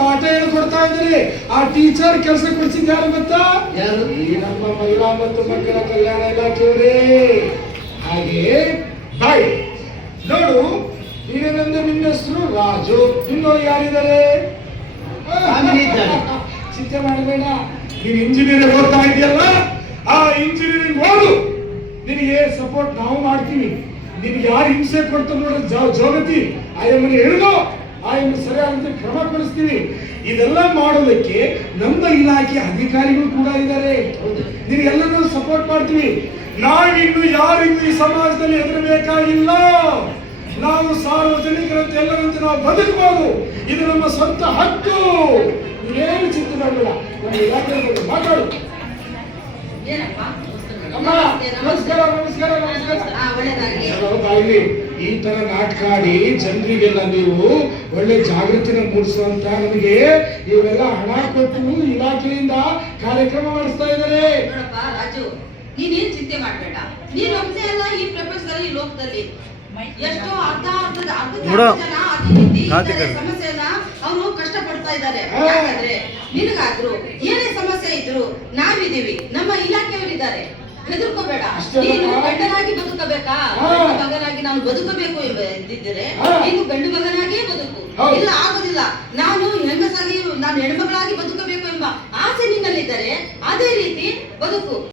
ಪಾಠ ಹೇಳ್ಕೊಡ್ತಾ ಇದ್ದಾರೆ. ಆ ಟೀಚರ್ ಕೆಲಸ ಕೊಡಿಸಿದ ಯಾರು ಗೊತ್ತಾ? ಯಾರು? ಈ ನಮ್ಮ ಮಹಿಳಾ ಮತ್ತು ಮಕ್ಕಳ ಕಲ್ಯಾಣ ಇಲಾಖೆಯವರೇ. ಹಾಗೆ ಬಾಯ್ ನೋಡು, ಈಗೇನಂದ್ರೆ ನಿನ್ನ ಹೆಸರು ರಾಜು, ಇನ್ನೊಂದು ಯಾರಿದ್ದಾರೆ? ಚಿಂತೆ ಮಾಡಬೇಡ, ನೀನು ಇಂಜಿನಿಯರಿಂಗ್ ಓದ್ತಾ ಇದೆಯಲ್ಲ, ಆ ಇಂಜಿನಿಯರಿಂಗ್ ಓದು, ನಿನಗೆ ಸಪೋರ್ಟ್ ನಾವು ಮಾಡ್ತೀವಿ. ನಿನ್ಗೆ ಯಾರು ಹಿಂಸೆ ಕೊಡ್ತಾರೆ ನೋಡ್ರಿ ಜೋಗತಿ, ಆಯಮ್ಮನ ಹಿಡಿದು ಆಯಮ್ಮ ಸರಿಯಾದಂತೆ ಕ್ರಮ ಕೊಡಿಸ್ತೀವಿ. ಇದೆಲ್ಲ ಮಾಡೋದಕ್ಕೆ ನಮ್ಮ ಇಲಾಖೆ ಅಧಿಕಾರಿಗಳು ಕೂಡ ಇದ್ದಾರೆ. ನಿನಗೆಲ್ಲರೂ ಸಪೋರ್ಟ್ ಮಾಡ್ತೀವಿ. ನಾವಿನ್ನು ಯಾರಿಗೂ ಈ ಸಮಾಜದಲ್ಲಿ ಹೆದರಬೇಕಾಗಿಲ್ಲ. ನಾವು ಸಾರ್ವಜನಿಕರಂತೆ ಎಲ್ಲರಂತೆ ನಾವು ಬದುಕಬಹುದು. ಇದು ನಮ್ಮ ಸ್ವಂತ ಹಕ್ಕು. ಏನು ಚಿಂತೆ ಮಾಡಬೇಡ, ನಮ್ಮ ಇಲಾಖೆ ಬಗ್ಗೆ ಮಾತಾಡು. ಅಮ್ಮ ನಮಸ್ಕಾರ ನಮಸ್ಕಾರ ನಮಸ್ಕಾರ. ಈ ತರ ನಾಟಕ ಆಡಿ ಜನರಿಗೆಲ್ಲ ನೀವು ಒಳ್ಳೆ ಜಾಗೃತಿನ ಮೂಡಿಸುವಂತ ನಮಗೆ ಇವೆಲ್ಲ ಹಣ ಕೊಟ್ಟು ಇಲಾಖೆಯಿಂದ ಕಾರ್ಯಕ್ರಮ ಮಾಡಿಸ್ತಾ ಇದ್ದಾರೆ. ನೋಡಪ್ಪ ರಾಜು, ನೀನೇನ್ ಚಿಂತೆ ಮಾಡ್ಬೇಡ. ನೀನ್ ಒಬ್ಬನೇ ಅಲ್ಲ ಈ ಪ್ರಪಂಚದಲ್ಲಿ, ಈ ಲೋಕದಲ್ಲಿ ಎಷ್ಟೋ ಅರ್ಧ ಜನ ಅದೇ ರೀತಿ ಸಮಸ್ಯೆನ ಅವರು ಕಷ್ಟ ಪಡ್ತಾ ಇದ್ದಾರೆ. ಯಾಕಂದ್ರೆ ನಿನಗಾದ್ರು ಏನೇ ಸಮಸ್ಯೆ ಇದ್ರು ನಾವಿದೀವಿ, ನಮ್ಮ ಇಲಾಖೆಯವರಿದ್ದಾರೆ. ಹೆದರ್ಕೋಬೇಡ. ನೀನು ಗಂಡನಾಗಿ ಬದುಕಬೇಕಾ? ಗಂಡು ಮಗನಾಗಿ ನಾನು ಬದುಕಬೇಕು ಎಂದಿದ್ದರೆ ನೀನು ಗಂಡು ಮಗನಾಗಿಯೇ ಬದುಕು. ಇಲ್ಲ, ಆಗೋದಿಲ್ಲ. ನಾನು ಹೆಂಗಸಾಗಿ, ನಾನು ಹೆಣ್ಮಗಳಾಗಿ